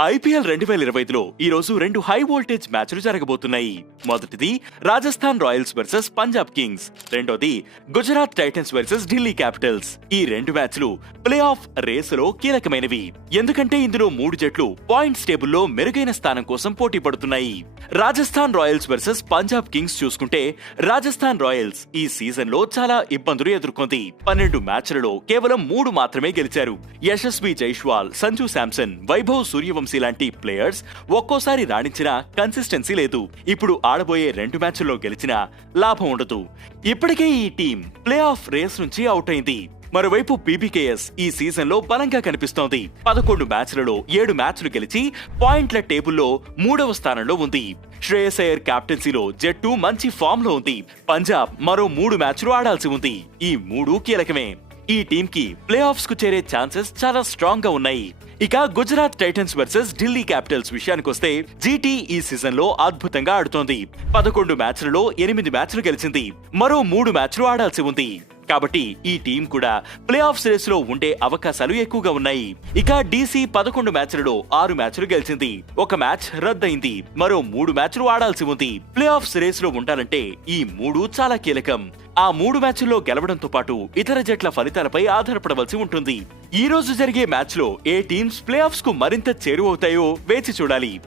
IPL రెండు వేల ఇరవై ఐదులో ఈ రోజు రెండు హై వోల్టేజ్ మ్యాచ్లు జరగబోతున్నాయి. మొదటిది Rajasthan Royals versus Punjab Kings. రెండోది Gujarat Titans versus Delhi Capitals. ఈ రెండు మ్యాచ్లు ప్లే ఆఫ్ రేసులో కీలకమైనవి. ఎందుకంటే ఇందులో మూడు జట్లు పాయింట్స్ టేబుల్లో మెరుగైన స్థానం కోసం పోటీ పడుతున్నాయి. Rajasthan Royals versus Punjab Kings చూసుకుంటే రాజస్థాన్ రాయల్స్ ఈ సీజన్లో చాలా ఇబ్బందులు ఎదుర్కొంది. పన్నెండు మ్యాచ్లలో కేవలం మూడు మాత్రమే గెలిచారు. యశస్వి జైష్వాల్ సంజు శాంసన్ వైభవ్ సూర్యవంశ లాంటి ప్లేయర్స్ ఒక్కోసారి రాణించినా కన్సిస్టెన్సీ లేదు. ఇప్పుడు ఆడబోయే రెండు మ్యాచ్ల్లో గెలిచినా లాభం ఉండదు. ఇప్పటికే ఈ టీం ప్లే ఆఫ్ రేస్ నుంచి అవుట్ అయింది. మరోవైపు పీబీకేఎస్ ఈ సీజన్లో బలంగా కనిపిస్తోంది. పదకొండు మ్యాచ్లలో ఏడు మ్యాచ్లు గెలిచి పాయింట్ల టేబుల్లో మూడవ స్థానంలో ఉంది. శ్రేయస్ అయ్యర్ కెప్టెన్సీలో జట్టు మంచి ఫామ్లో ఉంది. పంజాబ్ మరో మూడు మ్యాచ్లు ఆడాల్సి ఉంది. ఈ మూడు కీలకమే. ఈ టీంకి ప్లే ఆఫ్స్కు చేరే ఛాన్సెస్ చాలా స్ట్రాంగ్గా ఉన్నాయి. ఇక Gujarat Titans versus Delhi Capitals విషయానికొస్తే జీటీ ఈ సీజన్లో అద్భుతంగా ఆడుతోంది. పదకొండు మ్యాచ్లలో ఎనిమిది మ్యాచ్లు గెలిచింది. మరో మూడు మ్యాచ్లు ఆడాల్సి ఉంది. కాబట్టి ఈ టీం కూడా ప్లే ఆఫ్ సిరీస్లో ఉండే అవకాశాలు ఎక్కువగా ఉన్నాయి. ఇక డీసీ పదకొండు మ్యాచ్లలో ఆరు మ్యాచ్లు గెలిచింది. ఒక మ్యాచ్ రద్దయింది. మరో మూడు మ్యాచ్లు ఆడాల్సి ఉంది. ప్లే ఆఫ్ సిరీస్లో ఉండాలంటే ఈ మూడు చాలా కీలకం. ఆ మూడు మ్యాచ్ల్లో గెలవడంతో పాటు ఇతర జట్ల ఫలితాలపై ఆధారపడవలసి ఉంటుంది. ఈ రోజు జరిగే మ్యాచ్లో ఏ టీమ్స్ ప్లే ఆఫ్స్కు మరింత చేరువవుతాయో వేచి చూడాలి.